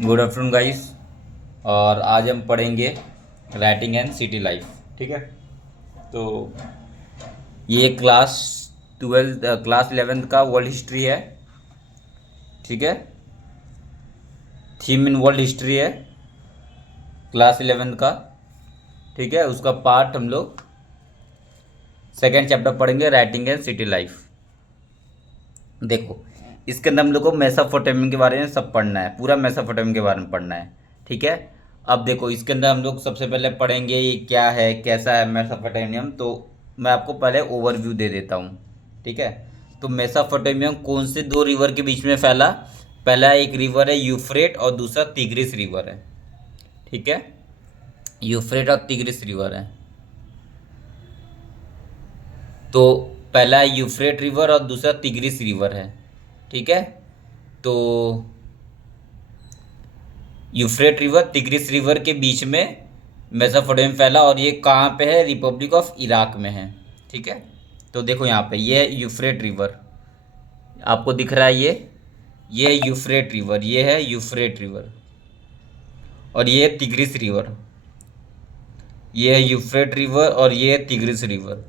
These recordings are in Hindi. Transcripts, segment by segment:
Good afternoon guys. और आज हम पढ़ेंगे राइटिंग एंड सिटी लाइफ। ठीक है। तो ये क्लास 11th का वर्ल्ड हिस्ट्री है। ठीक है। थीम इन वर्ल्ड हिस्ट्री है क्लास 11th का। ठीक है। उसका पार्ट हम लोग सेकेंड चैप्टर पढ़ेंगे, राइटिंग एंड सिटी लाइफ। देखो, इसके अंदर हम लोग को मेसोपोटामिया के बारे में सब पढ़ना है, पूरा मेसोपोटामिया के बारे में पढ़ना है। ठीक है। अब देखो, इसके अंदर हम लोग सबसे पहले पढ़ेंगे ये क्या है, कैसा है मेसोपोटामियम। तो मैं आपको पहले ओवरव्यू दे देता हूँ। ठीक है। तो मेसोपोटामियम कौन से दो रिवर के बीच में फैला? पहला एक रिवर है यूफ्रेट और दूसरा तिग्रिस रिवर है। ठीक है। यूफ्रेट और तिग्रिस रिवर है। तो पहला यूफ्रेट रिवर और दूसरा तिग्रिस रिवर है। ठीक है। तो यूफ्रेट रिवर तिग्रिस रिवर के बीच में मेसोपोटामिया फैला, और ये कहाँ पे है? रिपब्लिक ऑफ इराक में है। ठीक है। तो देखो यहाँ पे ये है यूफ्रेट रिवर, आपको दिख रहा है ये है यूफ्रेट रिवर, ये है यूफ्रेट रिवर। और ये है तिग्रिस रिवर, ये है यूफ्रेट रिवर और ये है तिग्रिस रिवर।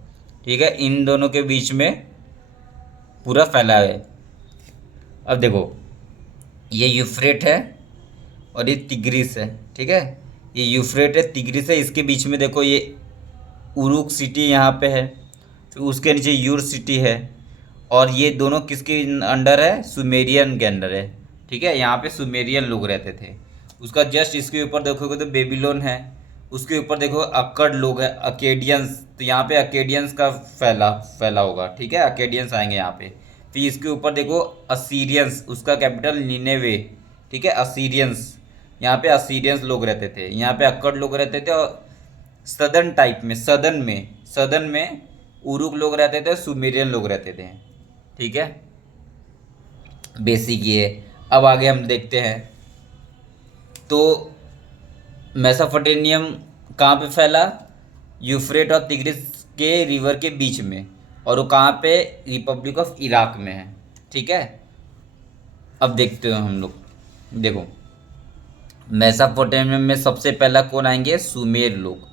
ठीक है। इन दोनों के बीच में पूरा फैला है। अब देखो, ये यूफ्रेट है और ये तिग्रिस है। ठीक है। ये यूफ्रेट है, तिग्रिस है। इसके बीच में देखो ये उरुक सिटी यहाँ पे है, फिर उसके नीचे यूर सिटी है। और ये दोनों किसके अंडर है? सुमेरियन के अंडर है। ठीक है। यहाँ पे सुमेरियन लोग रहते थे। उसका जस्ट इसके ऊपर देखोगे तो बेबीलोन है। उसके ऊपर देखो अक्कड़ लोग हैं, अकेडियंस। तो यहाँ पे अकेडियंस का फैला फैला होगा। ठीक है। अकेडियंस आएंगे यहाँ पे। फिर इसके ऊपर देखो असीरियंस, उसका कैपिटल निनेवे। ठीक है। असीरियंस, यहाँ पे असीरियंस लोग रहते थे। यहाँ पे अक्कड़ लोग रहते थे। और सदर्न टाइप में, सदर्न में उरुक लोग रहते थे, सुमेरियन लोग रहते थे। ठीक है। बेसिक ये। अब आगे हम देखते हैं। तो मेसोपोटामियम कहाँ पे फैला? यूफ्रेट और तिग्रिस के रिवर के बीच में। और वो कहाँ पे? रिपब्लिक ऑफ इराक में है। ठीक है। अब देखते हैं हम लोग। देखो, मेसोपोटामिया में सबसे पहला कौन आएंगे? सुमेर लोग।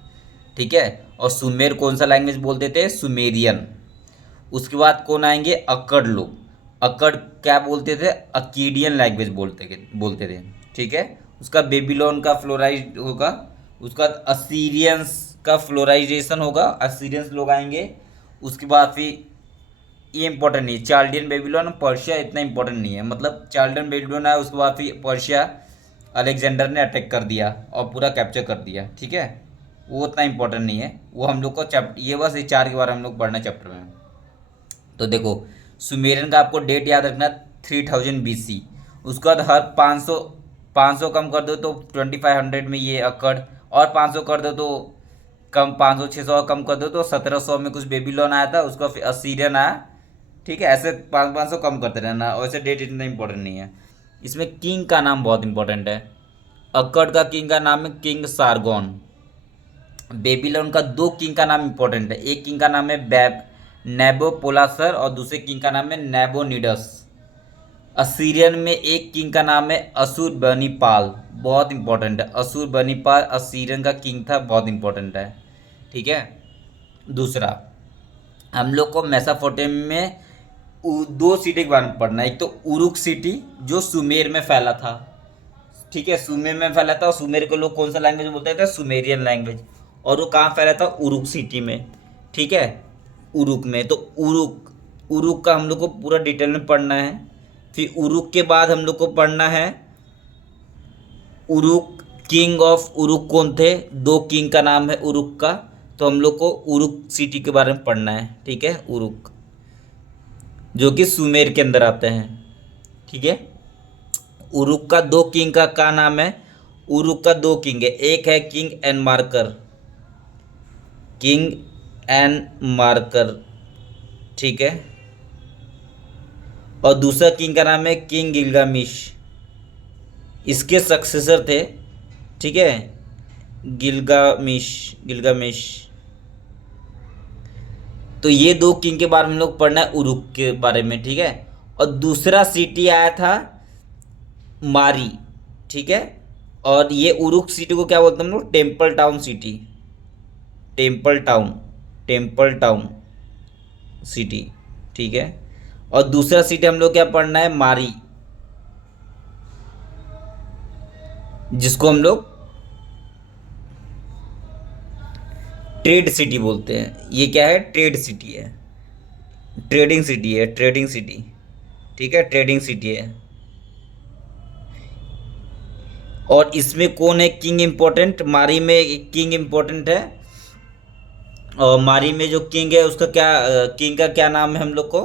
ठीक है। और सुमेर कौन सा लैंग्वेज बोलते थे? सुमेरियन। उसके बाद कौन आएंगे? अक्कड़ लोग। अक्कड़ क्या बोलते थे? अकीडियन लैंग्वेज बोलते थे। ठीक है। उसका बेबीलोन का फ्लोराइज होगा। उसका असीरियंस का फ्लोराइजेशन होगा, असीरियंस लोग आएंगे। उसके बाद फिर ये इंपॉर्टेंट नहीं है, चाल्डियन बेबीलोन, पर्शिया इतना इंपॉर्टेंट नहीं है। मतलब चाल्डियन बेबीलोन आया, उसके बाद फिर पर्शिया अलेक्जेंडर ने अटैक कर दिया और पूरा कैप्चर कर दिया। ठीक है। वो उतना इंपॉर्टेंट नहीं है, वो हम लोग को चैप्टर, ये बस ये चार के बारे में हम लोग पढ़ना चैप्टर में। तो देखो, सुमेरियन का आपको डेट याद रखना, 3000 BC। उसके बाद हर 500 कम कर दो तो 2500 में ये अक्कड़, और 500 कर दो तो कम, 500 600 कम कर दो तो 1700 में कुछ बेबीलोन आया था, उसका फिर असीरियन आया। ठीक है। ऐसे 500 कम करते रहना। वैसे डेट इतना इंपॉर्टेंट नहीं है। इसमें किंग का नाम बहुत इंपॉर्टेंट है। अक्कड़ का किंग का नाम है किंग सारगोन। बेबीलोन का दो किंग का नाम इंपॉर्टेंट है। एक किंग का नाम है नेबोपोलासर और दूसरे किंग का नाम है नेबोनिडस। असीरियन में एक किंग का नाम है असुरबनीपाल, बहुत इंपॉर्टेंट है। असुरबनीपाल असीरियन का किंग था, बहुत इंपॉर्टेंट है। ठीक है। दूसरा, हम लोग को मेसोपोटामिया में दो सिटी के बारे में पढ़ना है। एक तो उरुक सिटी जो सुमेर में फैला था। ठीक है। सुमेर में फैला था, और सुमेर को लोग कौन सा लैंग्वेज बोलते थे? Sumerian language. और वो कहाँ फैला था? उरुक सिटी में। ठीक है। उरुक में। तो उरुक उरुक का हम लोग को पूरा डिटेल में पढ़ना है। फिर उरुक के बाद हम लोग को पढ़ना है उरुक, किंग ऑफ उरुक कौन थे? दो किंग का नाम है उरुक का। तो हम लोग को उरुक सिटी के बारे में पढ़ना है। ठीक है। उरुक जो कि सुमेर के अंदर आते हैं। ठीक है। उरुक का दो किंग का क्या नाम है? उरुक का दो किंग है, एक है king Enmerkar, king Enmerkar. ठीक है। और दूसरा किंग का नाम है किंग गिलगामिश, इसके सक्सेसर थे। ठीक है। गिलगामिश गिलगामिश। तो ये दो किंग के बारे में हम लोग पढ़ना है, उरुक के बारे में। ठीक है। और दूसरा सिटी आया था मारी। ठीक है। और ये उरुक सिटी को क्या बोलते हैं हम लोग? Temple town city, temple town, temple town city, ठीक है। और दूसरा सिटी हम लोग क्या पढ़ना है? मारी, जिसको हम लोग ट्रेड सिटी बोलते हैं। ये क्या है? ट्रेड सिटी है, ट्रेडिंग सिटी है, ट्रेडिंग सिटी, ठीक है, ट्रेडिंग सिटी है। और इसमें कौन है किंग इम्पोर्टेंट? मारी में एक किंग इम्पोर्टेंट है। और मारी में जो किंग है उसका क्या, किंग का क्या नाम है हम लोग को?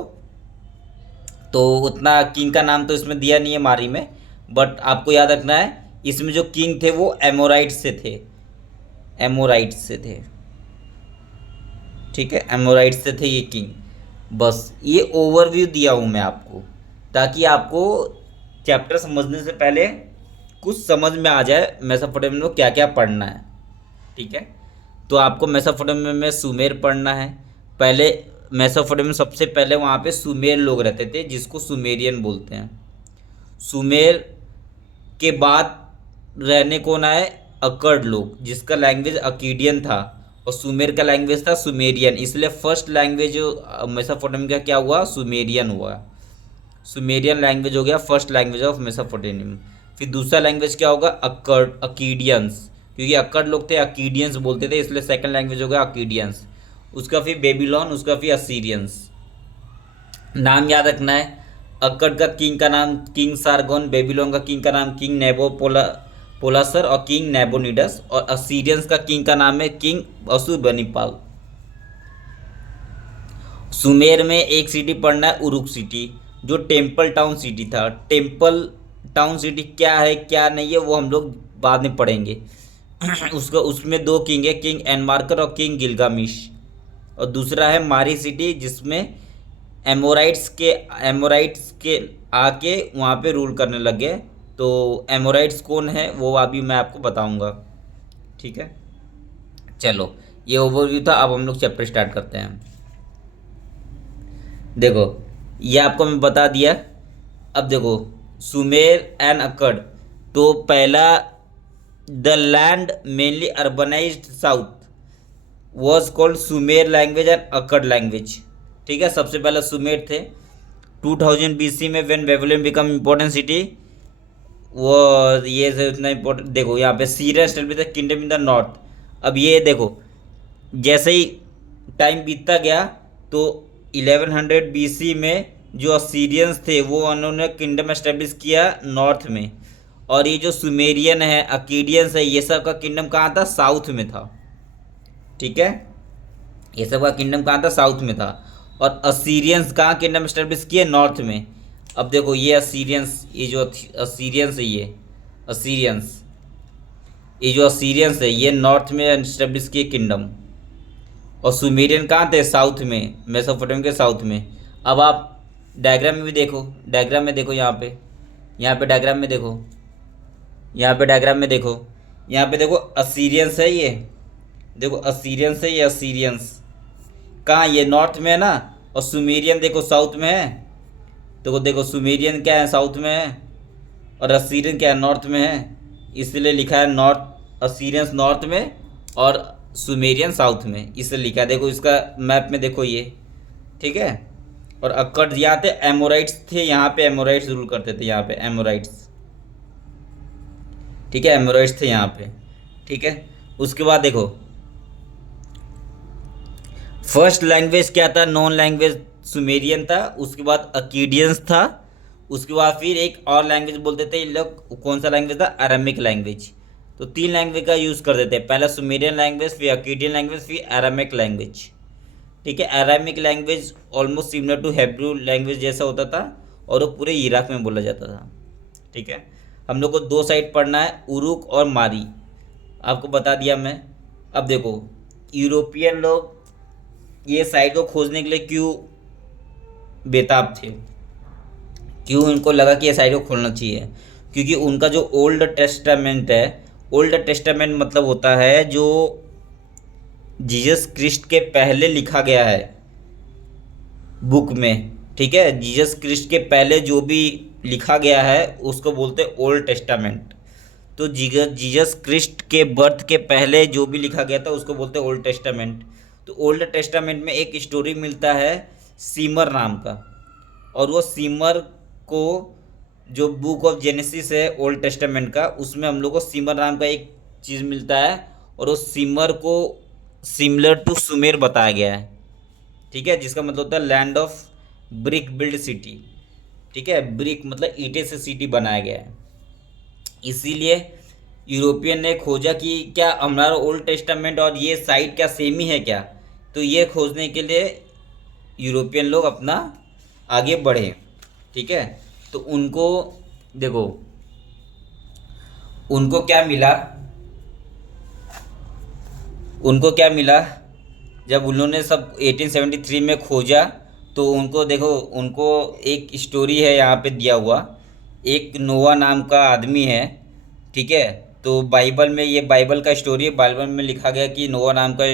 तो उतना किंग का नाम तो इसमें दिया नहीं है मारी में, बट आपको याद रखना है इसमें जो किंग थे वो एमोराइट्स से थे, एमोराइट्स से थे, ठीक है, एमोराइट्स से थे ये किंग। बस ये ओवरव्यू दिया हूँ मैं आपको, ताकि आपको चैप्टर समझने से पहले कुछ समझ में आ जाए मेसोपोटामिया में क्या क्या पढ़ना है, ठीक है। तो आपको मेसोपोटामिया में सुमेर पढ़ना है। पहले मेसोपोटामिया में सबसे पहले वहाँ पे सुमेर लोग रहते थे, जिसको सुमेरियन बोलते हैं। सुमेर के बाद रहने कौन आए? अकड़ लोग, जिसका लैंग्वेज अकीडियन था, और सुमेर का लैंग्वेज था सुमेरियन। इसलिए फर्स्ट लैंग्वेज जो मेसोपोटामिया का क्या हुआ? सुमेरियन हुआ। सुमेरियन लैंग्वेज हो गया फर्स्ट लैंग्वेज ऑफ मेसोपोटामिया। फिर दूसरा लैंग्वेज क्या होगा? अक्कड़, अकीडियंस, क्योंकि अक्कड़ लोग थे अकीडियंस बोलते थे, इसलिए सेकंड लैंग्वेज हो गया अकीडियंस। उसका फिर बेबीलोन, उसका फिर असीरियंस। नाम याद रखना है, अक्कड़ का किंग का नाम किंग सारगोन, बेबीलोन का किंग का नाम किंग पोलासर और किंग नेबोनिडस, और असीरियंस का किंग का नाम है किंग अशुर्बनिपाल। सुमेर में एक सिटी पढ़ना है उरुक सिटी, जो टेम्पल टाउन सिटी था। टेम्पल टाउन सिटी क्या है क्या नहीं है वो हम लोग बाद में पढ़ेंगे। उसका उसमें दो किंग है, किंग एनमार्कर और किंग गिलगामिश। और दूसरा है मारी सिटी, जिसमें एमोराइट्स के आके वहाँ पे रूल करने लगे। तो एमोराइट्स कौन है वो अभी मैं आपको बताऊंगा, ठीक है। चलो, ये ओवरव्यू था, अब हम लोग चैप्टर स्टार्ट करते हैं। देखो, ये आपको मैं बता दिया। अब देखो, सुमेर एंड अक्कड़। तो पहला, the land mainly urbanised south was called Sumer language and Akkad language, ठीक है। सबसे पहला सुमेर थे। 2000 BC में when Babylon become important city, वो ये से उतना इम्पोर्टेंट। देखो यहाँ पे Syria state with the kingdom in the north. अब ये देखो, जैसे ही टाइम बीतता गया तो 1100 BC में जो असीरियंस थे वो उन्होंने किंगडम एस्टेब्लिश किया नॉर्थ में। और ये जो सुमेरियन है, अकीडियंस है, ये सब का किंगडम कहाँ था? साउथ में था, ठीक है। ये सब का किंगडम कहाँ था? साउथ में था। और असीरियंस कहाँ किंगडम एस्टेब्लिश किए? नॉर्थ में। अब देखो, ये असीरियंस, ये जो असीरियंस है, ये असीरियंस, ये जो असीरियंस है ये नॉर्थ में एस्टेब्लिश किए किंगडम। और सुमेरियन कहाँ थे? साउथ में, मेसोपोटामिया के साउथ में। अब आप डायग्राम में भी देखो, डायग्राम में देखो, यहाँ पे डायग्राम में देखो, यहाँ पे डायग्राम में देखो, यहाँ पे देखो असीरियंस है ये, देखो असीरियंस है ये, असीरियंस कहाँ? ये नॉर्थ में है ना। और सुमेरियन देखो साउथ में है। तो देखो सुमेरियन क्या है? साउथ में है। और असीरियन क्या है? नॉर्थ में है। इसलिए लिखा है नॉर्थ, असीरियंस नॉर्थ में और सुमेरियन साउथ में, इसलिए लिखा है। देखो इसका मैप में देखो ये, ठीक है। और अक्कड़ यहाँ थे, एमोराइट्स थे, यहाँ पे एमोराइट्स रूल करते थे, यहाँ पे एमोराइट्स, ठीक है, एमोराइट्स थे यहाँ पे, ठीक है। उसके बाद देखो, फर्स्ट लैंग्वेज क्या था? नॉन लैंग्वेज सुमेरियन था। उसके बाद अकीडियंस था। उसके बाद फिर एक और लैंग्वेज बोलते थे ये लोग, कौन सा लैंग्वेज था? Aramaic language. तो तीन लैंग्वेज का यूज़ करते थे, पहला सुमेरियन लैंग्वेज, फिर अकीडियन लैंग्वेज, फिर अरामिक लैंग्वेज, ठीक है। Aramaic language almost similar to Hebrew language जैसा होता था, और वो पूरे इराक में बोला जाता था, ठीक है। हम लोग को दो साइड पढ़ना है, उरुक और मारी, आपको बता दिया मैं। अब देखो, यूरोपियन लोग ये साइड को खोजने के लिए क्यों बेताब थे, क्यों उनको लगा कि ये साइड को खोलना चाहिए? क्योंकि उनका जो ओल्ड टेस्टामेंट है, ओल्ड टेस्टामेंट मतलब होता है जो जीसस क्रिस्ट के पहले लिखा गया है बुक में, ठीक है। जीसस क्रिस्ट के पहले जो भी लिखा गया है उसको बोलते हैं ओल्ड टेस्टामेंट। तो जीसस क्रिस्ट के बर्थ के पहले जो भी लिखा गया था उसको बोलते हैं ओल्ड टेस्टामेंट। तो ओल्ड टेस्टामेंट में एक स्टोरी मिलता है सीमर नाम का, और वो सीमर को, जो बुक ऑफ जेनेसिस है ओल्ड टेस्टामेंट का, उसमें हम लोग को सीमर नाम का एक चीज़ मिलता है, और उस सिमर को सिमिलर टू सुमेर बताया गया है। ठीक है, जिसका मतलब होता है land of brick build city. ठीक है, ब्रिक मतलब ईंटे से सिटी बनाया गया है। इसीलिए यूरोपियन ने खोजा कि क्या हमारा ओल्ड टेस्टामेंट और ये साइट क्या सेम ही है क्या। तो ये खोजने के लिए यूरोपियन लोग अपना आगे बढ़े। ठीक है, तो उनको देखो, उनको क्या मिला, उनको क्या मिला जब उन्होंने सब 1873 में खोजा, तो उनको देखो, उनको एक स्टोरी है यहाँ पे दिया हुआ। एक नोवा नाम का आदमी है। ठीक है, तो बाइबल में, ये बाइबल का स्टोरी है, बाइबल में लिखा गया कि नोवा नाम का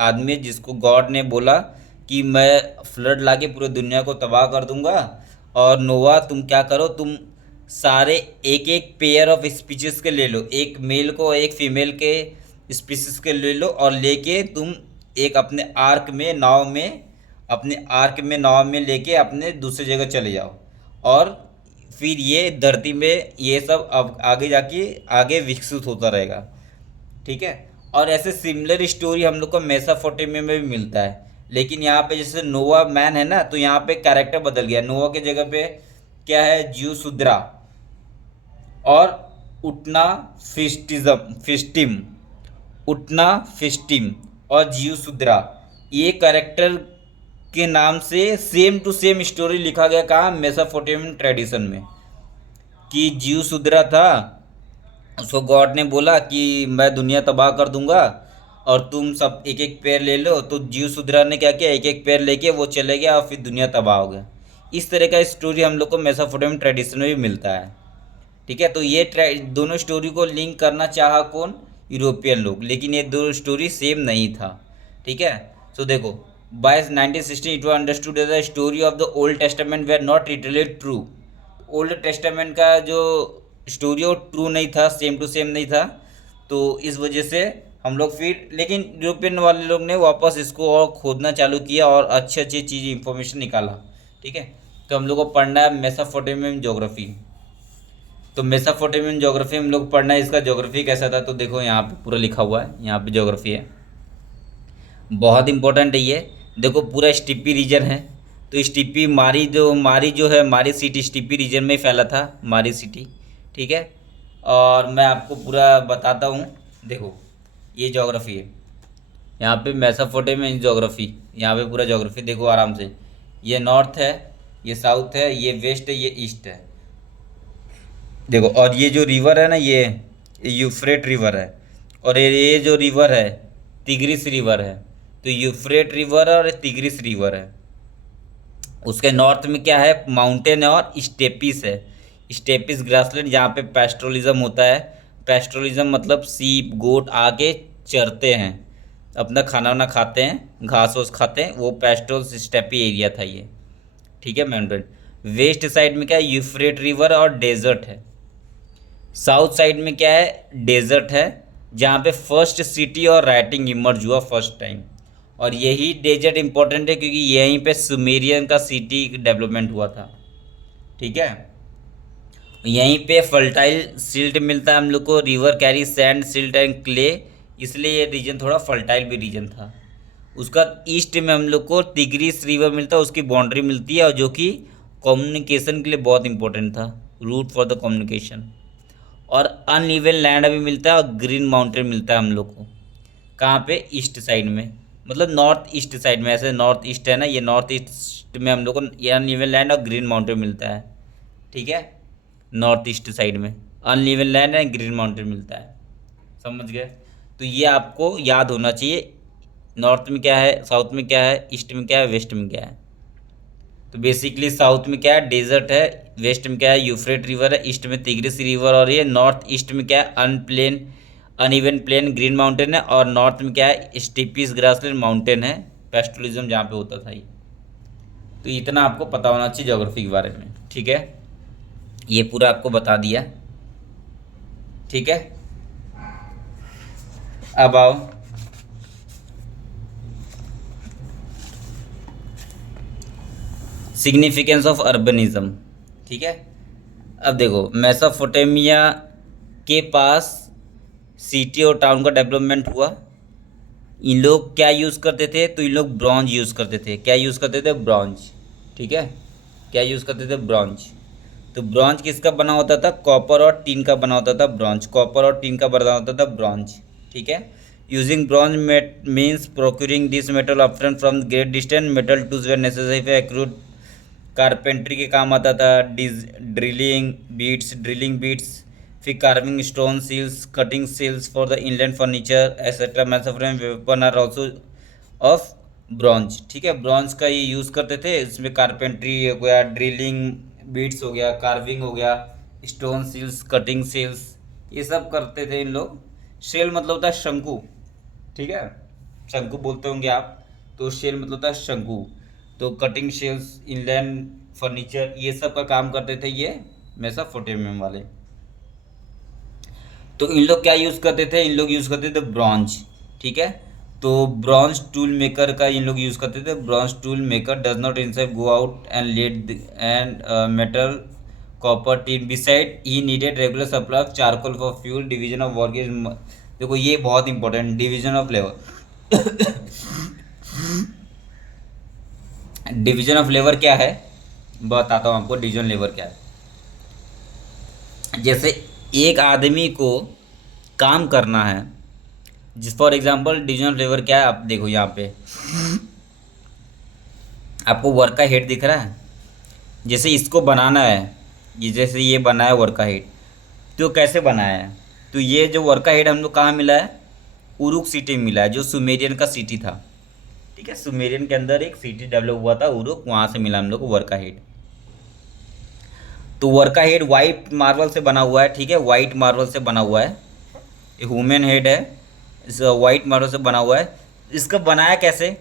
आदमी है जिसको गॉड ने बोला कि मैं फ्लड लाके पूरी दुनिया को तबाह कर दूंगा, और नोवा तुम क्या करो, तुम सारे एक एक पेयर ऑफ स्पीचेस के ले लो, एक मेल को एक फीमेल के स्पीसीज के ले लो, और लेके तुम एक अपने आर्क में नाव में, अपने आर्क में नाव में लेके अपने दूसरी जगह चले जाओ, और फिर ये धरती में ये सब अब आगे जाके आगे विकसित होता रहेगा। ठीक है, और ऐसे सिमिलर स्टोरी हम लोग को मेसोपोटामिया में भी मिलता है। लेकिन यहाँ पे जैसे नोवा मैन है ना, तो यहाँ पे कैरेक्टर बदल गया। नोवा के जगह पे क्या है, जीव सुद्रा और उटना फिस्टिम, उटना फिस्टिम और जीव सुद्रा, ये कैरेक्टर के नाम से सेम टू सेम स्टोरी लिखा गया। कहाँ, मेसोपोटामियन ट्रेडिशन में, कि जीव सुद्रा था, उसको गॉड ने बोला कि मैं दुनिया तबाह कर दूंगा और तुम सब एक एक पैर ले लो। तो जीव सुद्रा ने क्या किया, एक एक पैर लेके वो चले गया और फिर दुनिया तबाह हो गया। इस तरह का स्टोरी हम लोग को मेसोपोटामियन ट्रेडिशन में भी मिलता है। ठीक है, तो ये दोनों स्टोरी को लिंक करना चाहा कौन, यूरोपियन लोग, लेकिन ये दो स्टोरी सेम नहीं था। ठीक है, तो देखो, by 1916 it was understood the story of the Old Testament were not literally true. Old Testament का जो स्टोरी वो ट्रू नहीं था, सेम टू सेम नहीं था। तो इस वजह से हम लोग फिर, लेकिन यूरोपियन वाले लोग ने वापस इसको और खोदना चालू किया और अच्छी अच्छी चीज़ इंफॉर्मेशन निकाला। ठीक है, तो हम लोग को पढ़ना है मेसोपोटामियन ज्योग्राफी। तो मेसोपोटामियन ज्योग्राफी हम लोग पढ़ना है, इसका ज्योग्राफी कैसा था। तो देखो यहाँ पे पूरा लिखा हुआ है, यहाँ पे ज्योग्राफी है, बहुत इंपॉर्टेंट है ये। देखो पूरा स्टीपी रीजन है, तो स्टीपी मारी जो है, मारी सिटी स्टीपी रीजन में फैला था, मारी सिटी। ठीक है, और मैं आपको पूरा बताता हूँ। देखो ये ज्योग्राफी है, यहाँ पे मेसोपोटामियन ज्योग्राफी, यहाँ पे पूरा ज्योग्राफी देखो आराम से। ये नॉर्थ है, ये साउथ है, ये वेस्ट है, ये ईस्ट है। देखो, और ये जो रिवर है ना, ये यूफ्रेट रिवर है, और ये जो रिवर है तिग्रिस रिवर है। तो यूफ्रेट रिवर और तिग्रिस रिवर है। उसके नॉर्थ में क्या है, माउंटेन है और स्टेपिस है। स्टेपिस ग्रासलैंड, जहाँ पे पेस्ट्रोलिज्म होता है। पेस्ट्रोलिज्म मतलब सीप गोट आके चरते हैं, अपना खाना वाना खाते हैं, घास वास खाते हैं, वो पेस्ट्रोल स्टेपी एरिया था ये। ठीक है माउंटेन। वेस्ट साइड में क्या है, यूफ्रेट रिवर और डेजर्ट है। साउथ साइड में क्या है, डेजर्ट है, जहाँ पे फर्स्ट सिटी और राइटिंग इमर्ज हुआ फर्स्ट टाइम। और यही डेजर्ट इंपॉर्टेंट है क्योंकि यहीं पे सुमेरियन का सिटी डेवलपमेंट हुआ था। ठीक है, यहीं पे फर्टाइल सिल्ट मिलता है हम लोग को, river carry sand silt and clay, इसलिए ये रीजन थोड़ा फर्टाइल भी रीजन था। उसका ईस्ट में हम लोग को तिग्रिस रिवर मिलता है, उसकी बाउंड्री मिलती है, और जो कि कम्युनिकेशन के लिए बहुत इंपॉर्टेंट था, रूट फॉर द कम्युनिकेशन। और अनइवन लैंड भी मिलता है और ग्रीन माउंटेन मिलता है हम लोग को। कहाँ पे, ईस्ट साइड में, मतलब नॉर्थ ईस्ट साइड में। ऐसे नॉर्थ ईस्ट है ना, ये नॉर्थ ईस्ट में हम लोग को ये अनइवन लैंड और ग्रीन माउंटेन मिलता है। ठीक है, नॉर्थ ईस्ट साइड में uneven land and green mountain मिलता है। समझ गए, तो ये आपको याद होना चाहिए। नॉर्थ में क्या है, साउथ में क्या है, ईस्ट में क्या है, वेस्ट में क्या है। तो बेसिकली साउथ में क्या है, डेजर्ट है, वेस्ट में क्या है, यूफ्रेट रिवर है, ईस्ट में तिग्रिस रिवर, और ये नॉर्थ ईस्ट में क्या है, अनइवन प्लेन ग्रीन माउंटेन है, और नॉर्थ में क्या है, स्टीपीज ग्रासलैंड माउंटेन है, पेस्टोलिज्म जहाँ पे होता था ये। तो इतना आपको पता होना चाहिए ज्योग्राफी के बारे में। ठीक है, ये पूरा आपको बता दिया। ठीक है, अब आओ सिग्निफिकेंस ऑफ अर्बनिज्म। ठीक है, अब देखो मेसोपोटामिया के पास सिटी और टाउन का डेवलपमेंट हुआ। इन लोग क्या यूज़ करते थे, तो इन लोग ब्रॉन्ज यूज़ करते थे। क्या यूज़ करते थे, ब्रॉन्ज। ठीक है, क्या यूज़ करते थे, ब्रॉन्ज। तो ब्रॉन्ज किसका बना होता था, कॉपर और टीन का बना होता था ब्रॉन्ज, कॉपर और टीन का बना होता था ब्रॉन्ज। ठीक है, using bronze means procuring this metal up from from great distance. Metal tools were necessary for accrued carpentry के काम आता था। ड्रिलिंग बीट्स, फिर carving stone seals, cutting seals for the inland furniture etcetera. मैथोफ्रेम weapon are also of bronze. ठीक है, ब्रॉन्ज का ये यूज़ करते थे। इसमें कारपेंट्री हो गया, ड्रिलिंग बीट्स हो गया, कार्विंग हो गया, स्टोन सील्स, कटिंग सील्स, ये सब करते थे इन लोग। शेल मतलब होता है शंकु। ठीक है, शंकु बोलते होंगे आप, तो शेल मतलब होता है शंकु। तो कटिंग शेल्स, इनलैंड फर्नीचर, ये सब का काम करते थे ये मेसोपोटामियम वाले। तो इन लोग क्या यूज़ करते थे, इन लोग यूज़ करते थे ब्रॉन्ज। ठीक है, तो ब्रॉन्ज टूल मेकर का इन लोग यूज़ करते थे। Bronze tool maker does not inside go out and let and metal copper tin beside he needed regular supply of charcoal for fuel. Division of work is, देखो ये बहुत important, division of labour. Division of labour क्या है, बताता हूँ आपको डिवीजन लेबर क्या है। जैसे एक आदमी को काम करना है, जिस for example division of labour क्या है, आप देखो यहाँ पे आपको वर्क का हेड दिख रहा है। जैसे इसको बनाना है, ये जैसे ये बना है वर्क का हेड, तो कैसे बनाया है, तो ये जो वर्क का हेड हम लोग कहाँ मिला है, उरुक सिटी में मिला है, जो सुमेरियन का सिटी था। ठीक है, सुमेरियन के अंदर एक सिटी डेवलप हुआ था उरुक, वहाँ से मिला हम लोग को वर्क का हेड। तो वर्क का हेड वाइट मार्बल से बना हुआ है। ठीक है, वाइट मार्बल से बना हुआ है, ये ह्यूमन हेड है, इस वाइट मार्बल से बना हुआ है। इसका बनाया कैसे,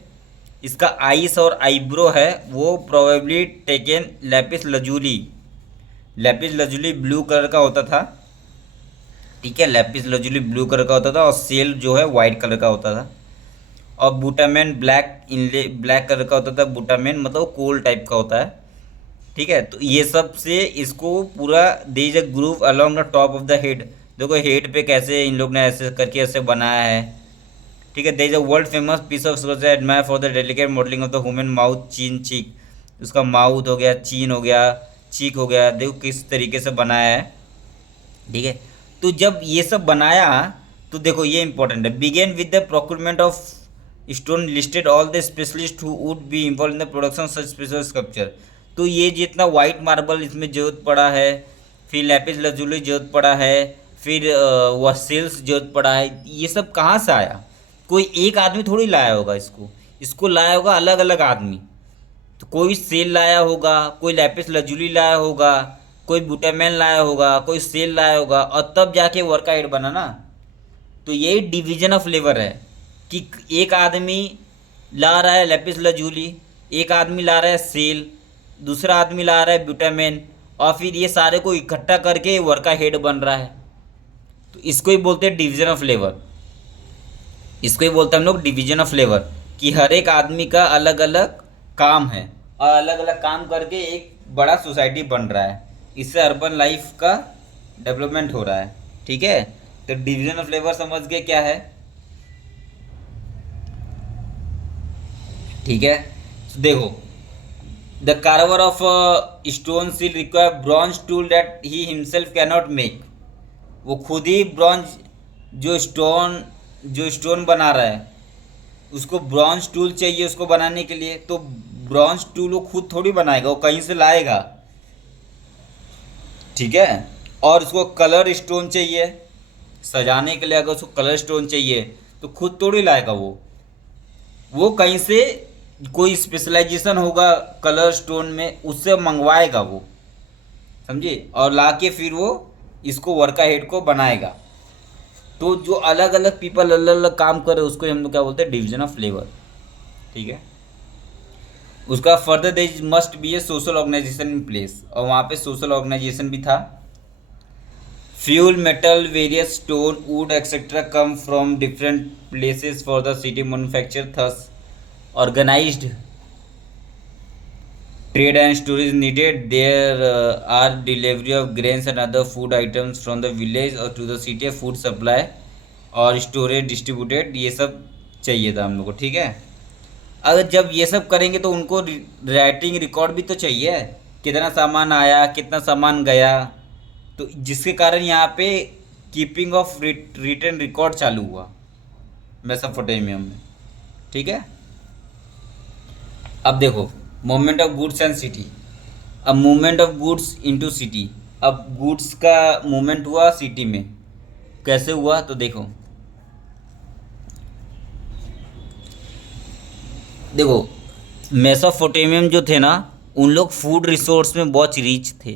इसका आइस और आईब्रो है वो probably taken Lapis lazuli. Lapis lazuli blue colour का होता था। ठीक है, लैपिस लजूली ब्लू कलर का होता था, और सेल जो है वाइट कलर का होता था। और बूटामेन ब्लैक इनले ब्लैक कलर का होता था। बूटामेन मतलब कोल टाइप का होता है। ठीक है, तो ये सब से इसको पूरा there is a groove along the top of the head. देखो हेड पे कैसे इन लोग ने ऐसे करके ऐसे बनाया है। ठीक है, there is a world famous piece of sculpture admire for the delicate modelling of the human mouth, chin, cheek. उसका माउथ हो गया, चीन हो गया, चीक हो गया, देखो किस तरीके से बनाया है। ठीक है, तो जब ये सब बनाया, तो देखो ये इंपॉर्टेंट है। Begin with the procurement of stone listed all the specialist who would be involve in the production such special sculpture. तो ये जितना वाइट मार्बल इसमें जरूरत पड़ा है, फिर लैपिस लजुली जरूरत पड़ा है, फिर वह सेल्स जरूरत पड़ा है, ये सब कहाँ से आया, कोई एक आदमी थोड़ी लाया होगा इसको, इसको लाया होगा अलग अलग आदमी। तो कोई सेल लाया होगा, कोई लैपिस लजुली लाया होगा, कोई बुटामैन लाया होगा, कोई सेल लाया होगा, और तब जाके वर्कआउट बना ना। तो यही डिवीजन ऑफ लेबर है कि एक आदमी ला रहा है लैपिस लजूली, एक आदमी ला रहा है सेल, दूसरा आदमी ला रहा है ब्यूटामेन, और फिर ये सारे को इकट्ठा करके वर्का हेड बन रहा है। तो इसको ही बोलते हैं डिवीजन ऑफ लेबर। इसको ही बोलते हैं हम लोग डिवीजन ऑफ लेबर, कि हर एक आदमी का अलग अलग काम है, और अलग अलग काम करके एक बड़ा सोसाइटी बन रहा है। इससे अर्बन लाइफ का डेवलपमेंट हो रहा है। ठीक है, तो डिवीजन ऑफ लेबर समझ गए क्या है। ठीक है, तो देखो the Carver of stone seal require bronze tool that he himself cannot make. वो खुद ही ब्रॉन्ज, जो स्टोन बना रहा है उसको ब्रॉन्ज टूल चाहिए उसको बनाने के लिए। तो ब्रॉन्ज टूल वो खुद थोड़ी बनाएगा, वो कहीं से लाएगा। ठीक है, और उसको कलर स्टोन चाहिए सजाने के लिए, अगर उसको कलर स्टोन चाहिए तो खुद थोड़ी लाएगा वो कहीं से कोई स्पेशलाइजेशन होगा कलर स्टोन में, उससे मंगवाएगा वो, समझिए, और लाके फिर वो इसको वर्का हेड को बनाएगा। तो जो अलग अलग पीपल अलग अलग काम करे उसको हम लोग क्या बोलते हैं, डिवीजन ऑफ लेबर। ठीक है, उसका further they must be a social organisation in place, और वहाँ पे सोशल ऑर्गेनाइजेशन भी था। Fuel, metal, various stone, wood, etc. come from different places for the city manufacture. Thus, organized trade and storage needed. There are delivery of grains and other food items from the village or to the city. Food supply और स्टोरेज डिस्ट्रीब्यूटेड, ये सब चाहिए था हम लोग को, ठीक है। अगर जब ये सब करेंगे तो उनको राइटिंग रिकॉर्ड भी तो चाहिए, कितना सामान आया कितना सामान गया, तो जिसके कारण यहाँ पे कीपिंग ऑफ रिटर्न रिकॉर्ड चालू हुआ मेसोपोटामिया में, ठीक है। अब देखो movement of goods and city. अब movement of goods into city, अब गुड्स का मूवमेंट हुआ सिटी में, कैसे हुआ तो देखो देखो मेसोपोटामियम जो थे ना, उन लोग फूड रिसोर्स में बहुत रिच थे,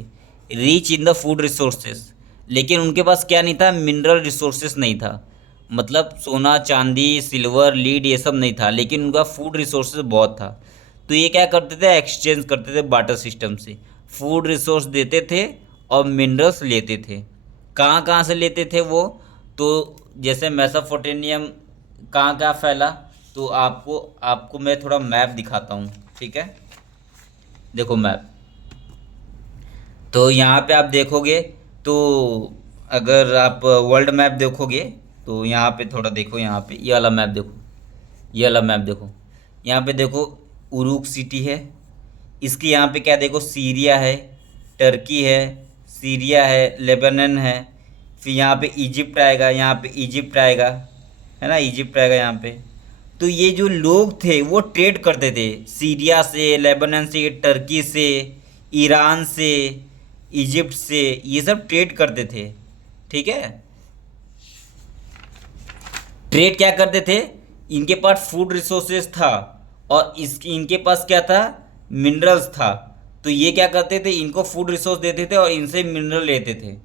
rich in the food resources. लेकिन उनके पास क्या नहीं था, मिनरल रिसोर्सेस नहीं था, मतलब सोना चांदी सिल्वर लीड ये सब नहीं था, लेकिन उनका फूड रिसोर्सेज बहुत था। तो ये क्या करते थे, एक्सचेंज करते थे बाटर सिस्टम से, फूड रिसोर्स देते थे और मिनरल्स लेते थे। कहाँ कहाँ से लेते थे वो, तो जैसे मेसोपोटामियम कहाँ कहाँ फैला, तो आपको आपको मैं थोड़ा मैप दिखाता हूँ, ठीक है। देखो मैप, तो यहाँ पे आप देखोगे, तो अगर आप वर्ल्ड मैप देखोगे तो यहाँ पे थोड़ा देखो, यहाँ पे ये वाला मैप देखो, ये वाला मैप देखो, यहाँ पे देखो उरुक सिटी है, इसके यहाँ पे क्या देखो, सीरिया है, टर्की है, सीरिया है, लेबनान है, फिर यहाँ पे इजिप्ट आएगा, यहाँ पे इजिप्ट आएगा, है ना, इजिप्ट आएगा यहाँ पे। तो ये जो लोग थे वो ट्रेड करते थे सीरिया से, लेबनान से, टर्की से, ईरान से, इजिप्ट से, ये सब ट्रेड करते थे, ठीक है। ट्रेड क्या करते थे, इनके पास फूड रिसोर्सेज था और इसकी इनके पास क्या था, मिनरल्स था। तो ये क्या करते थे, इनको फूड रिसोर्स देते थे और इनसे मिनरल लेते थे,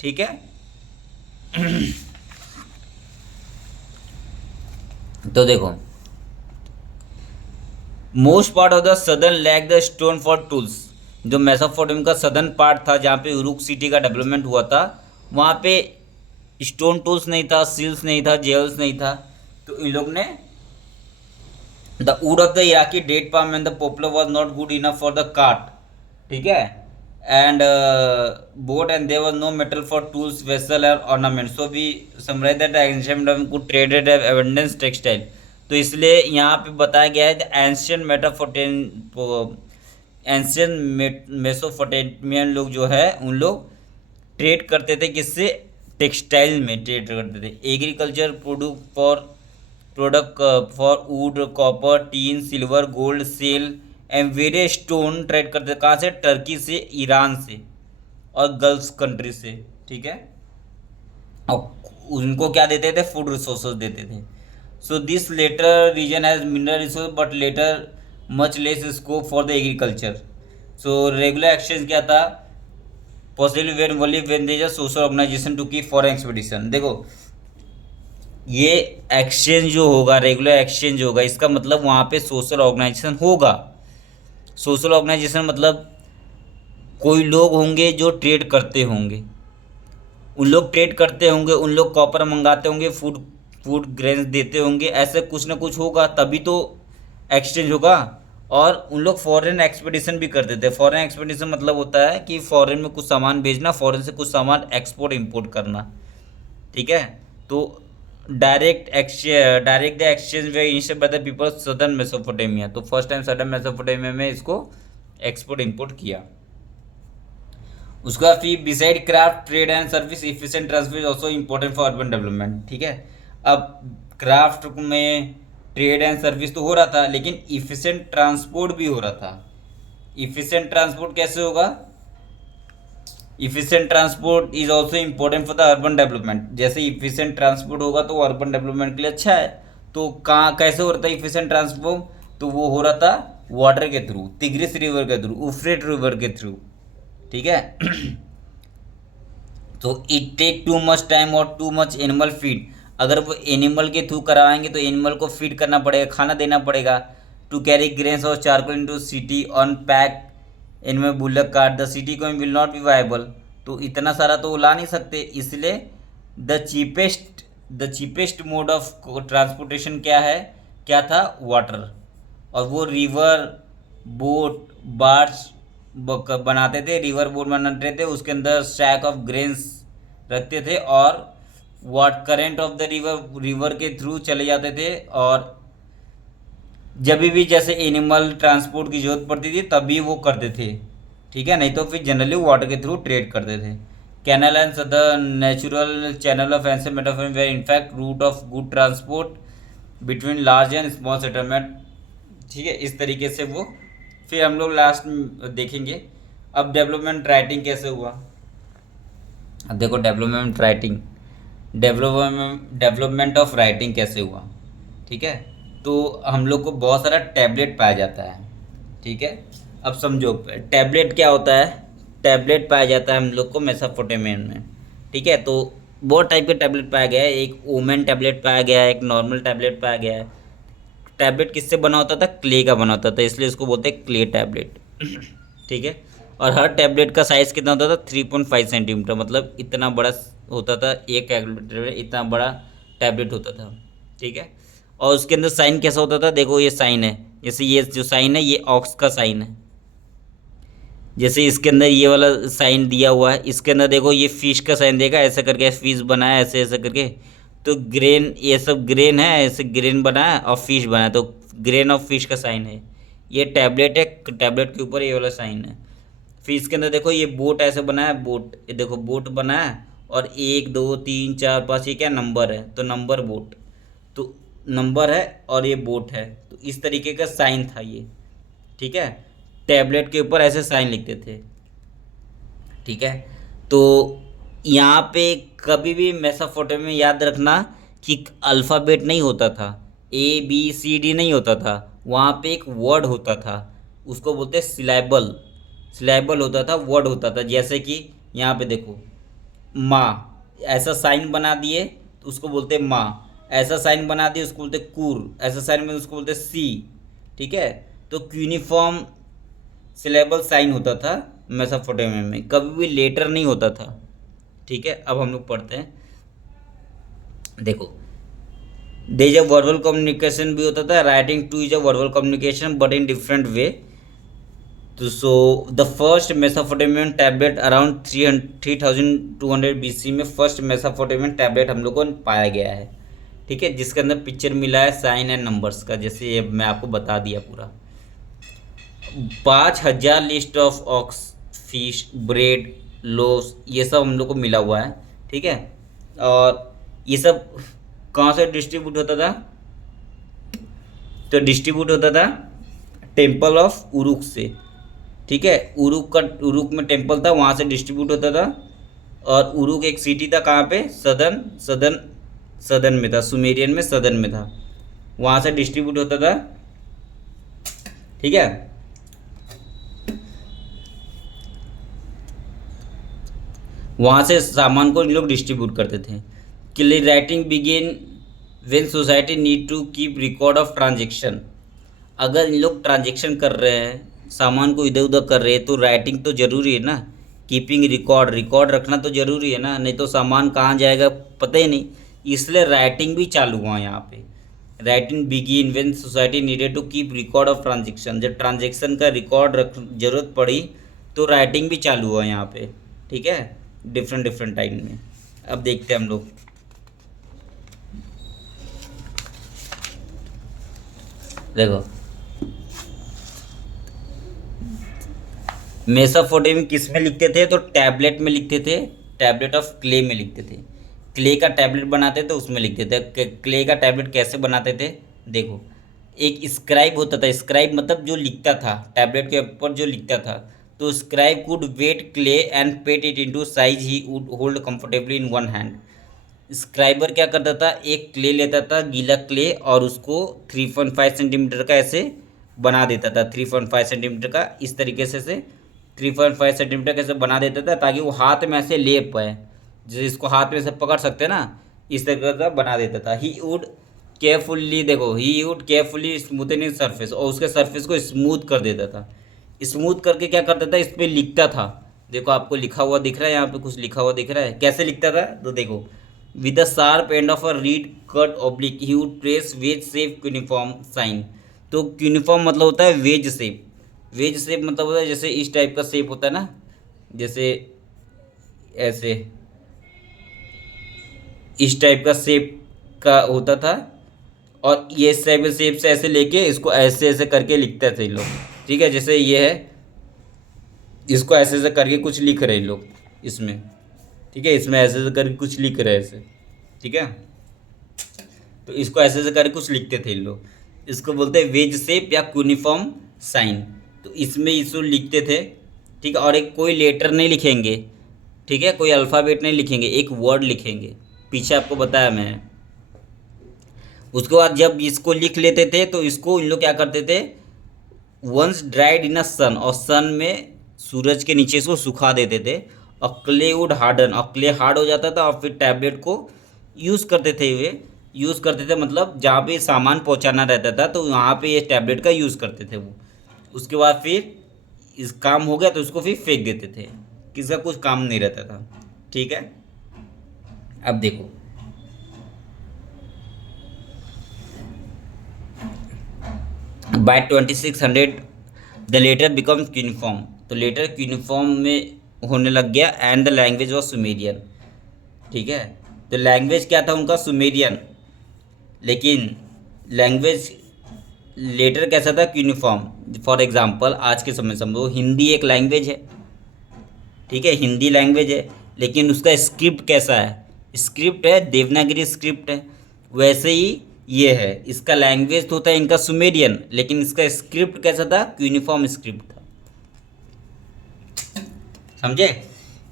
ठीक है। तो देखो most part of the southern lack the stone for tools. जो मेसोपोटामिया का सदर्न पार्ट था जहाँ पे उरुक सिटी का डेवलपमेंट हुआ था, वहाँ पे स्टोन टूल्स नहीं था, सील्स नहीं था, जेल्स नहीं था। तो इन लोग ने the wood of the Iraqi date palm and the poplar was not good enough for the cart, ठीक है, and boat and there was no metal for tools vessel और ornament. So we summarise that ancient could traded abundance textile. तो इसलिए यहाँ पे बताया गया है द एंशिएंट मेसोपोटामियन लोग जो है उन लोग ट्रेड करते थे, किससे, टेक्सटाइल में ट्रेड करते थे। Agriculture product for wood, copper, tin, silver, gold, shell and various stone trade करते थे। कहाँ से, टर्की से, ईरान से और गल्फ कंट्री से, ठीक है। और उनको क्या देते थे, फूड रिसोर्सेज देते थे। So this latter region has mineral resource but latter much less scope for the agriculture. So regular exchange क्या था, possibly when only when there is a social organisation to keep foreign expedition. देखो ये एक्सचेंज जो होगा, रेगुलर एक्सचेंज होगा, इसका मतलब वहाँ पे सोशल ऑर्गेनाइजेशन होगा। सोशल ऑर्गेनाइजेशन मतलब कोई लोग होंगे जो ट्रेड करते होंगे, उन लोग ट्रेड करते होंगे, उन लोग कॉपर मंगाते होंगे, फूड फूड ग्रेन्स देते होंगे, ऐसे कुछ ना कुछ होगा तभी तो एक्सचेंज होगा। और उन लोग फॉरेन एक्सपेडिशन भी करते थे। फॉरेन एक्सपेडिशन मतलब होता है कि फॉरेन में कुछ सामान भेजना, फॉरेन से कुछ सामान एक्सपोर्ट इंपोर्ट करना, ठीक है। तो direct the exchange way initiated by the people southern Mesopotamia. तो फर्स्ट टाइम सदर्न मेसोपोटामिया में इसको एक्सपोर्ट इंपोर्ट किया। उसका फिर beside craft trade and service efficient transfer is also important for urban development, ठीक है। अब क्राफ्ट में ट्रेड एंड सर्विस तो हो रहा था, लेकिन इफिशिएंट ट्रांसपोर्ट भी हो रहा था। इफिशिएंट ट्रांसपोर्ट कैसे होगा, efficient transport is also important for the urban development. जैसे इफिशिएंट ट्रांसपोर्ट होगा तो अर्बन डेवलपमेंट के लिए अच्छा है। तो कहाँ कैसे हो रहा था इफिशिएंट ट्रांसपोर्ट, तो वो हो रहा था वाटर के थ्रू, तिग्रिस रिवर के थ्रू, उफ्रेट रिवर के थ्रू, ठीक है। तो it take too much time और टू मच एनिमल फीड। अगर वो एनिमल के थ्रू कराएंगे तो एनिमल को फीड करना पड़ेगा, खाना देना पड़ेगा। टू कैरी ग्रेन्स और charcoal into city on pack animal bullock cart the city को विल नॉट बी वायबल। तो इतना सारा तो वो ला नहीं सकते, इसलिए the cheapest mode of transportation क्या है, क्या था, वाटर। और वो रिवर बोट बार्च बनाते थे, रिवर बोट बनाते थे, उसके अंदर स्टैक ऑफ ग्रेन्स रखते थे और what current of the river, river के थ्रू चले जाते थे। और जब भी जैसे एनिमल ट्रांसपोर्ट की जरूरत पड़ती थी तभी वो करते थे, ठीक है, नहीं तो फिर जनरली वाटर के थ्रू ट्रेड करते थे। Canal and the natural channel of ancient metaphor where in fact route of good transport between large and small settlement, ठीक है, इस तरीके से वो। फिर हम लोग लास्ट में देखेंगे अब डेवलपमेंट राइटिंग कैसे हुआ। अब देखो डेवलपमेंट ऑफ राइटिंग कैसे हुआ, ठीक है। तो हम लोग को बहुत सारा टैबलेट पाया जाता है, ठीक है। अब समझो टैबलेट क्या होता है। टैबलेट पाया जाता है हम लोग को मेसोपोटामिया में, ठीक है। तो बहुत टाइप के टैबलेट पाया गया है, एक ओमेन टैबलेट पाया गया है, एक नॉर्मल टैबलेट पाया गया है। टैबलेट किससे बना होता था, क्ले का बना होता था, इसलिए इसको बोलते हैं क्ले टैबलेट, ठीक है। और हर टैबलेट का साइज़ कितना होता था, 3.5 सेंटीमीटर, मतलब इतना बड़ा होता था एक टैबलेट, इतना बड़ा टैबलेट होता था, ठीक है। और उसके अंदर साइन कैसा होता था, देखो ये साइन है, जैसे ये जो साइन है ये ऑक्स का साइन है, जैसे इसके अंदर ये वाला साइन दिया हुआ है, इसके अंदर देखो ये फिश का साइन देगा, ऐसा करके फिश बनाया, ऐसे ऐसे करके। तो ग्रेन, ये सब ग्रेन है, ऐसे ग्रेन बनाया और फिश बनाया, तो ग्रेन ऑफ फिश का साइन है। ये टैबलेट है, टैबलेट के ऊपर ये वाला साइन है। फिर इसके अंदर देखो ये बोट ऐसे बनाया, बोट, ये देखो बोट बनाया, और 1 2 3 4 5 ये क्या नंबर है, तो नंबर बोट, तो नंबर है और ये बोट है, तो इस तरीके का साइन था ये, ठीक है। टैबलेट के ऊपर ऐसे साइन लिखते थे, ठीक है। तो यहाँ पे कभी भी मेसोपोटामिया में याद रखना कि अल्फ़ाबेट नहीं होता था, ABCD नहीं होता था, वहाँ पे एक वर्ड होता था, उसको बोलते सिलेबल। सिलेबल होता था, वर्ड होता था, जैसे कि यहाँ पे देखो माँ, ऐसा साइन बना दिए तो उसको बोलते माँ, ऐसा साइन बना दिए उसको बोलते कूर, ऐसा साइन में उसको बोलते सी, ठीक है। तो यूनिफॉर्म सिलेबल साइन होता था मेसोपोटामिया में, कभी भी लेटर नहीं होता था, ठीक है। अब हम लोग पढ़ते हैं, देखो there is a verbal communication भी होता था, writing too is a verbal communication but in different way. तो so the first Mesopotamian tablet around 3200 BC में फर्स्ट मेसोपोटामियन टैबलेट हम लोग को पाया गया है, ठीक है, जिसके अंदर पिक्चर मिला है साइन एंड नंबर्स का, जैसे ये मैं आपको बता दिया पूरा। 5000 list of aux, fish, bread, loaves, ये सब हम लोग को मिला हुआ है, ठीक है। और ये सब कहाँ से डिस्ट्रीब्यूट होता था, तो डिस्ट्रीब्यूट होता था टेम्पल ऑफ उरुक से, ठीक है। उरुक में टेम्पल था, वहाँ से डिस्ट्रीब्यूट होता था। और उरुक एक सिटी था, कहाँ पे, सदर्न सदर्न सदर्न में था, सुमेरियन में सदर्न में था, वहाँ से डिस्ट्रीब्यूट होता था, ठीक है। वहाँ से सामान को इन लोग डिस्ट्रीब्यूट करते थे। Clear writing begin when society need to keep record of transaction. अगर इन लोग ट्रांजेक्शन कर रहे हैं, सामान को इधर उधर कर रहे हैं, तो राइटिंग तो ज़रूरी है ना, कीपिंग रिकॉर्ड रखना तो ज़रूरी है ना, नहीं तो सामान कहाँ जाएगा पता ही नहीं, इसलिए राइटिंग भी चालू हुआ यहाँ पे। Writing begin when society needed to keep record of transaction, जब ट्रांजेक्शन का रिकॉर्ड रख जरूरत पड़ी तो राइटिंग भी चालू हुआ यहाँ पे, ठीक है, डिफरेंट डिफरेंट टाइम में। अब देखते हैं हम लोग, देखो मेसोपोटामिया किस में लिखते थे, तो टैबलेट में लिखते थे, टैबलेट ऑफ क्ले में लिखते थे। क्ले का टैबलेट बनाते थे उसमें लिखते थे। क्ले का टैबलेट कैसे बनाते थे, देखो एक स्क्राइब होता था, स्क्राइब मतलब जो लिखता था टैबलेट के ऊपर जो लिखता था, तो scribe could wait clay and pet it into size he would hold comfortably in one hand. Scriber क्या करता था, एक क्ले लेता था, गीला क्ले, और उसको 3.5 सेंटीमीटर का ऐसे बना देता था, 3.5 सेंटीमीटर का इस तरीके से 3.5 सेंटीमीटर कैसे बना देता था, ताकि वो हाथ में ऐसे ले पाए, जैसे इसको हाथ में से पकड़ सकते हैं ना, इस तरीके का बना देता था। ही वुड केयरफुल्ली, देखो he would carefully smoothen surface, और उसके सरफेस को स्मूथ कर देता था। स्मूथ करके क्या करता था, इस पर लिखता था, देखो आपको लिखा हुआ दिख रहा है, यहाँ पे कुछ लिखा हुआ दिख रहा है, कैसे लिखता था तो देखो, with the sharp end of a reed cut oblique he would press wedge shape uniform sign. तो यूनिफॉर्म मतलब होता है वेज शेप। वेज शेप मतलब होता है जैसे इस टाइप का शेप होता है ना, जैसे ऐसे इस टाइप का शेप का होता था, और ये इस टाइप के शेप से ऐसे लेके इसको ऐसे ऐसे करके लिखते थे लोग। ठीक है, जैसे ये है, इसको ऐसे ऐसे करके कुछ लिख रहे हैं लोग इसमें। ठीक है, इसमें ऐसे ऐसे करके कुछ लिख रहे हैं ऐसे। ठीक है, तो इसको ऐसे ऐसे करके कुछ लिखते थे इन लोग, इसको बोलते हैं वेज शेप या यूनिफॉर्म साइन। तो इसमें इसको लिखते थे। ठीक है, और एक कोई लेटर नहीं लिखेंगे, ठीक है, कोई अल्फ़ाबेट नहीं लिखेंगे, एक वर्ड लिखेंगे, पीछे आपको बताया मैंने। उसके बाद जब इसको लिख लेते थे तो इसको इन लोग क्या करते थे, वंस ड्राइड इन अ सन, और सन में सूरज के नीचे इसको सुखा देते थे, और क्ले वुड हार्डन, और क्ले हार्ड हो जाता था, और फिर टैबलेट को यूज़ करते थे। वे यूज़ करते थे मतलब जहाँ पे सामान पहुँचाना रहता था तो वहाँ पे ये टैबलेट का यूज़ करते थे वो। उसके बाद फिर इस काम हो गया तो उसको फिर फेंक देते थे, किसी का कुछ काम नहीं रहता था। ठीक है, अब देखो, by 2600 the letter becomes uniform. तो लेटर यूनिफॉर्म में होने लग गया, and the language was Sumerian. ठीक है, तो लैंग्वेज क्या था उनका, सुमेरियन। लेकिन लैंग्वेज लेटर कैसा था, यूनिफॉर्म। फॉर एग्जांपल आज के समय समझो हिंदी एक लैंग्वेज है। ठीक है, हिंदी लैंग्वेज है, लेकिन उसका स्क्रिप्ट कैसा है, स्क्रिप्ट है देवनागरी स्क्रिप्ट है। वैसे ही ये है, इसका लैंग्वेज तो होता है इनका सुमेरियन, लेकिन इसका स्क्रिप्ट कैसा था, यूनिफॉर्म स्क्रिप्ट था। समझे,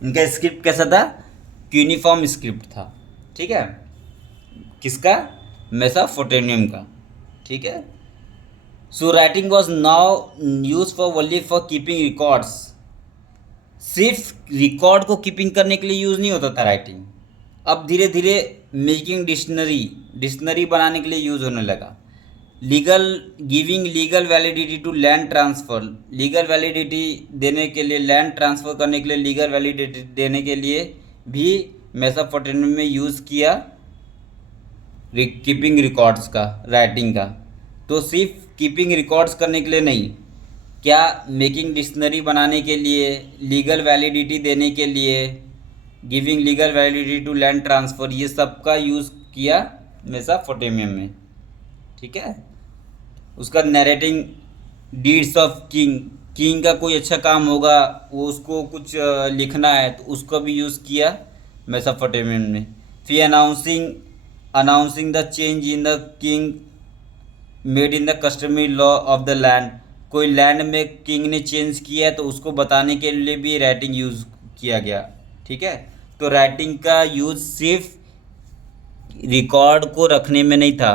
इनका स्क्रिप्ट कैसा था, यूनिफॉर्म स्क्रिप्ट था। ठीक है, किसका, मेसोपोटामियन का। ठीक है, so writing was now use for only for keeping records. सिर्फ रिकॉर्ड को कीपिंग करने के लिए यूज़ नहीं होता था राइटिंग, अब धीरे धीरे मेकिंग डिक्शनरी, डिक्शनरी बनाने के लिए यूज़ होने लगा। Legal, giving legal validity to land transfer, legal validity देने के लिए, लैंड ट्रांसफ़र करने के लिए लीगल वैलिडिटी देने के लिए भी मेसोपोटामिया में यूज़ किया कीपिंग रिकॉर्ड्स का, राइटिंग का। तो सिर्फ कीपिंग रिकॉर्ड्स करने के लिए नहीं, क्या मेकिंग डिक्शनरी बनाने के लिए, लीगल वैलिडिटी देने के लिए, giving legal validity to land transfer, ये सब का यूज़ किया मेसोपोटामिया में। ठीक है, उसका नैरेटिंग डीड्स ऑफ किंग, किंग का कोई अच्छा काम होगा, वो उसको कुछ लिखना है तो उसको भी यूज़ किया मेसोपोटामिया में। फिर announcing, announcing the change in the king made in the customary law of the land, कोई लैंड में किंग ने चेंज किया है तो उसको बताने के लिए भी राइटिंग यूज़ किया गया। ठीक है, तो राइटिंग का यूज़ सिर्फ रिकॉर्ड को रखने में नहीं था।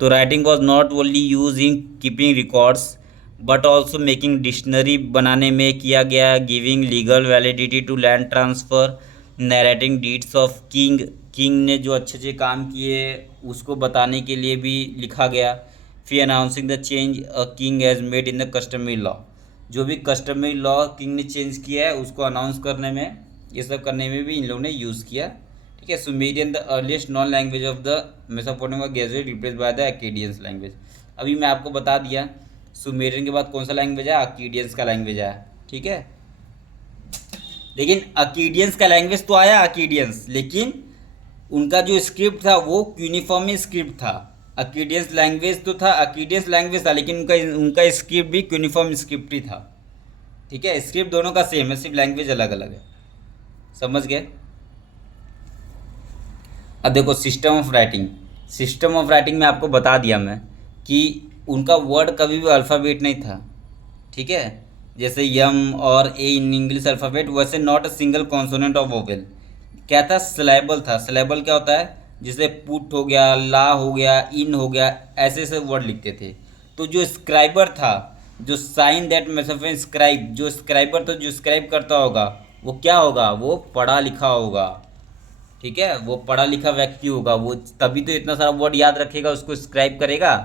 तो writing was not only use in keeping records but also making dictionary बनाने में किया गया, giving legal validity to land transfer, narrating deeds of king, king ने जो अच्छे अच्छे काम किए उसको बताने के लिए भी लिखा गया। फिर announcing the change a king has made in the customary law, जो भी कस्टमरी लॉ किंग ने चेंज किया है उसको अनाउंस करने में, ये सब करने में भी इन लोगों ने यूज़ किया। ठीक है, Sumerian the earliest known language of the Mesopotamia gadget replace by the Akkadians language. अभी मैं आपको बता दिया सुमेरियन के बाद कौन सा लैंग्वेज है, अकेडियंस का लैंग्वेज आया। ठीक है, लेकिन अकेडियंस का लैंग्वेज तो आया अकेडियंस, लेकिन उनका जो स्क्रिप्ट था वो यूनिफॉर्म स्क्रिप्ट था। अकेडियंस लैंग्वेज तो था, अकेडियंस लैंग्वेज था, लेकिन उनका उनका स्क्रिप्ट भी यूनिफॉर्म स्क्रिप्ट ही था। ठीक है, स्क्रिप्ट दोनों का सेम है, सिर्फ लैंग्वेज अलग अलग है। समझ गए। अब देखो system of writing, system of writing में आपको बता दिया मैं कि उनका वर्ड कभी भी अल्फ़ाबेट नहीं था। ठीक है, जैसे यम और ए इन इंग्लिश अल्फ़ाबेट, वैसे not a single consonant of vowel. क्या था, सिलेबल था। सिलेबल क्या होता है, जैसे पुट हो गया, ला हो गया, इन हो गया, ऐसे ऐसे वर्ड लिखते थे। तो जो स्क्राइबर था, जो साइन दैट मेसोपोटामियन स्क्राइब, जो स्क्राइबर तो जो स्क्राइब करता होगा वो क्या होगा, वो पढ़ा लिखा होगा। ठीक है, वो पढ़ा लिखा व्यक्ति होगा, वो तभी तो इतना सारा वर्ड याद रखेगा, उसको स्क्राइब करेगा।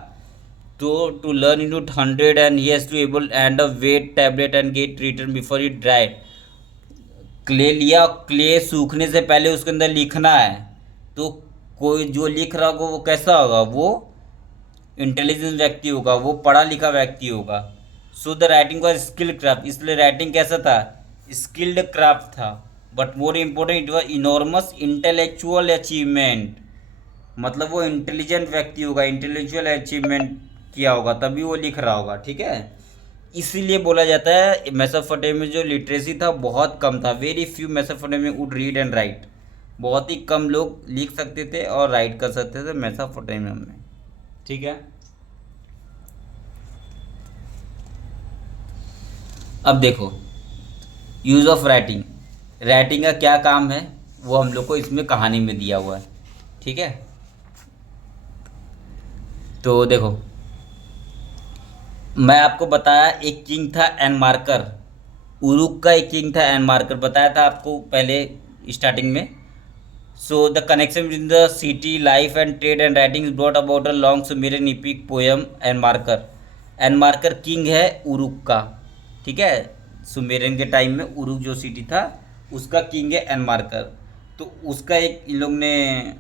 तो to learn in to 100 and he has to able and a wet tablet and get return before it dried. Clay लिया, क्ले सूखने से पहले उसके अंदर लिखना है, तो कोई जो लिख रहा होगा वो कैसा होगा, वो इंटेलिजेंट व्यक्ति होगा, वो पढ़ा लिखा व्यक्ति होगा। So the writing was skilled craft, इसलिए राइटिंग कैसा था, स्किल्ड क्राफ्ट था। But more important it was enormous intellectual achievement, मतलब वो इंटेलिजेंट व्यक्ति होगा, इंटेलेक्चुअल अचीवमेंट किया होगा तभी वो लिख रहा होगा, ठीक है। इसीलिए बोला जाता है मेसोपोटामिया में जो लिटरेसी था बहुत कम था, very few Mesopotamia would read and right, बहुत ही कम लोग लिख सकते थे और राइट कर सकते थे मेसोपोटामिया में, ठीक है। अब देखो यूज़ ऑफ राइटिंग, राइटिंग का क्या काम है वो हम लोग को इसमें कहानी में दिया हुआ है, ठीक है। तो देखो मैं आपको बताया एक किंग था एनमार्कर, उरुक का एक किंग था एनमार्कर, बताया था आपको पहले स्टार्टिंग में। So the connection with the city life and trade and writing brought about a long Sumerian epic poem Enmerkar. Enmerkar king है उरुक का, ठीक है। सुमेरियन के टाइम में उरुक जो सिटी था उसका किंग है एनमार्कर। तो उसका एक इन लोग ने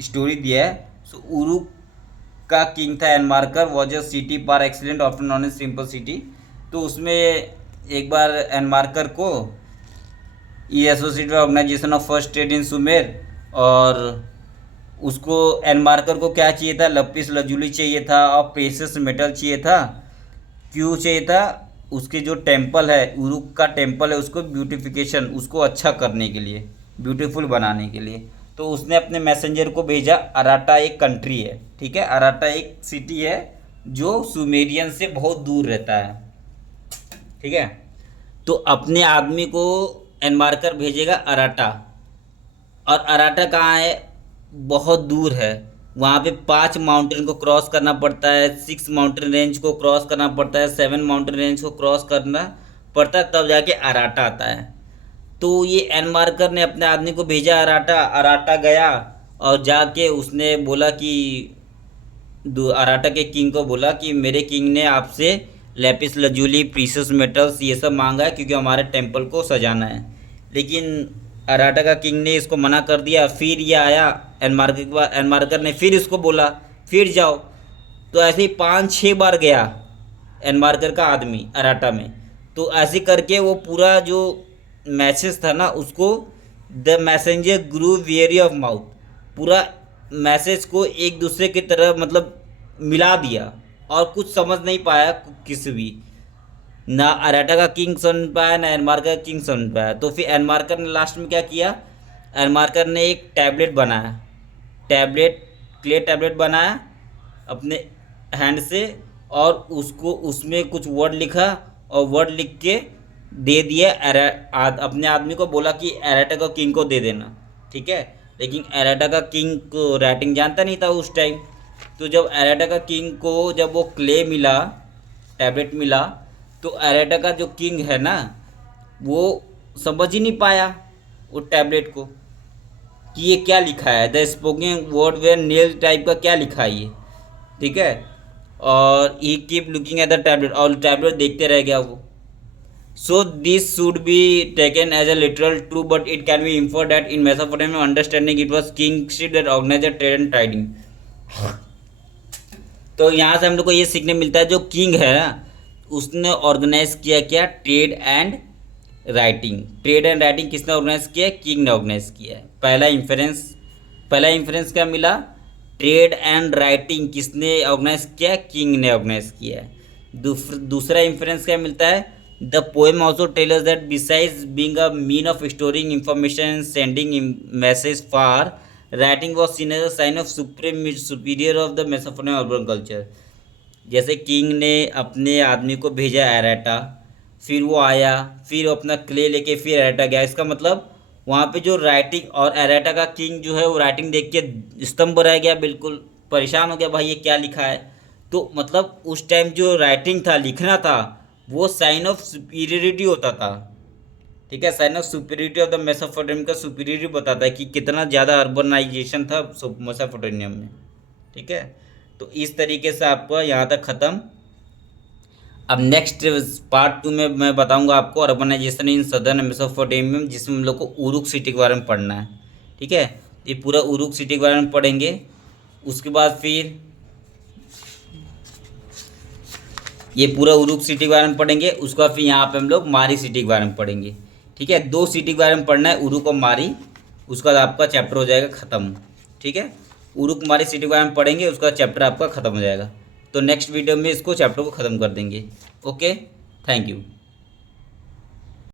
स्टोरी दिया है। सो उरुक का किंग था Enmerkar, was a city par excellent often known a simple city. तो उसमें एक बार एनमार्कर को ये associated organisation of first trade in Sumer, और उसको एनमार्कर को क्या चाहिए था, लपिस लजुली चाहिए था और प्रेशियस मेटल चाहिए था। क्यों चाहिए था, उसके जो टेम्पल है उरुक का टेम्पल है उसको ब्यूटिफिकेशन, उसको अच्छा करने के लिए, ब्यूटीफुल बनाने के लिए। तो उसने अपने मैसेंजर को भेजा, अराटा एक कंट्री है, ठीक है, अराटा एक सिटी है जो सुमेरियन से बहुत दूर रहता है, ठीक है। तो अपने आदमी को एनमार्कर भेजेगा अराटा, और अराटा कहाँ है, बहुत दूर है, वहाँ पे 5 माउंटेन को क्रॉस करना पड़ता है, 6 माउंटेन रेंज को क्रॉस करना पड़ता है, 7 माउंटेन रेंज को क्रॉस करना पड़ता है, तब जाके अराटा आता है। तो ये एनमार्कर ने अपने आदमी को भेजा अराटा, अराटा गया और जाके उसने बोला कि अराटा के किंग को बोला कि मेरे किंग ने आपसे लेपिस लजूली प्रीशियस मेटल्स ये सब मांगा है क्योंकि हमारे टेम्पल को सजाना है। लेकिन अराटा का किंग ने इसको मना कर दिया। फिर ये आया एनमार्कर के बाद, एनमार्कर ने फिर इसको बोला फिर जाओ। तो ऐसे ही 5-6 बार गया एनमार्कर का आदमी अराटा में। तो ऐसे करके वो पूरा जो मैसेज था ना उसको, the messenger grew very of mouth, पूरा मैसेज को एक दूसरे की तरह मतलब मिला दिया, और कुछ समझ नहीं पाया किसी भी, ना अराटा का किंग समझ पाया ना एनमार्कर का किंग समझ पाया। तो फिर एनमार्कर ने लास्ट में क्या किया, एनमार्कर ने एक टैबलेट बनाया, टैबलेट क्ले टैबलेट बनाया अपने हैंड से, और उसको उसमें कुछ वर्ड लिखा और वर्ड लिख के दे दिया अपने आदमी को, बोला कि एराटा का किंग को दे देना, ठीक है। लेकिन एराटा का किंग को राइटिंग जानता नहीं था उस टाइम। तो जब एराटा का किंग को जब वो क्ले मिला, टैबलेट मिला, तो एराटा का जो किंग है ना वो समझ ही नहीं पाया वो टैबलेट को कि ये क्या लिखा है, the spoken word where nail type का क्या लिखा है ये, ठीक है। और he keep looking at the tablet, और टैबलेट देखते रह गया वो। So this should be taken as a literal true, but it can be inferred that in Mesopotamia understanding it was kingship that organized trade and trading. तो यहाँ से हम लोग को ये सीखने मिलता है जो किंग है ना उसने ऑर्गेनाइज किया क्या, trade and writing. Trade and writing किसने ऑर्गेनाइज किया, किंग ने ऑर्गेनाइज किया है। पहला इंफरेंस क्या मिला, ट्रेड एंड राइटिंग किसने ऑर्गेनाइज किया, किंग ने ऑर्गेनाइज किया है। दूसरा इंफरेंस क्या मिलता है, the poem also tell us that besides being a mean of storing information and sending message far, writing was seen as a sign of superior of the Mesopotamian urban culture. जैसे किंग ने अपने आदमी को भेजा एराटा, फिर वो आया, फिर अपना क्ले लेके फिर एराटा गया। इसका मतलब वहाँ पे जो राइटिंग, और एराटा का किंग जो है वो राइटिंग देख के स्तंभ रह गया, बिल्कुल परेशान हो गया, भाई ये क्या लिखा है। तो मतलब उस टाइम जो राइटिंग था, लिखना था, वो साइन ऑफ सुपीरियरिटी होता था, ठीक है। Sign of superiority of the Mesopotamia का सुपीरियरिटी बताता है कि कितना ज़्यादा अर्बनाइजेशन था मेसोपोटामिया में, ठीक है। तो इस तरीके से आपका यहाँ तक ख़त्म। अब नेक्स्ट पार्ट 2 में मैं बताऊंगा आपको अर्बनाइजेशन इन सदर्न मेसोपोटामिया, जिसमें हम लोग को उरुक सिटी के बारे में पढ़ना है। ठीक है, ये पूरा उरुक सिटी के बारे में पढ़ेंगे। उसके बाद फिर ये पूरा उरुक सिटी के बारे में पढ़ेंगे। उसके बाद फिर यहाँ पे हम लोग मारी सिटी के बारे में पढ़ेंगे। ठीक है, 2 सिटी के बारे में पढ़ना है, उरुक और मारी। उसका बाद आपका चैप्टर हो जाएगा ख़त्म। ठीक है, उरुक मारी सिटी के बारे में पढ़ेंगे, उसका चैप्टर आपका ख़त्म हो जाएगा। तो नेक्स्ट वीडियो में इसको चैप्टर को ख़त्म कर देंगे। Okay, thank you.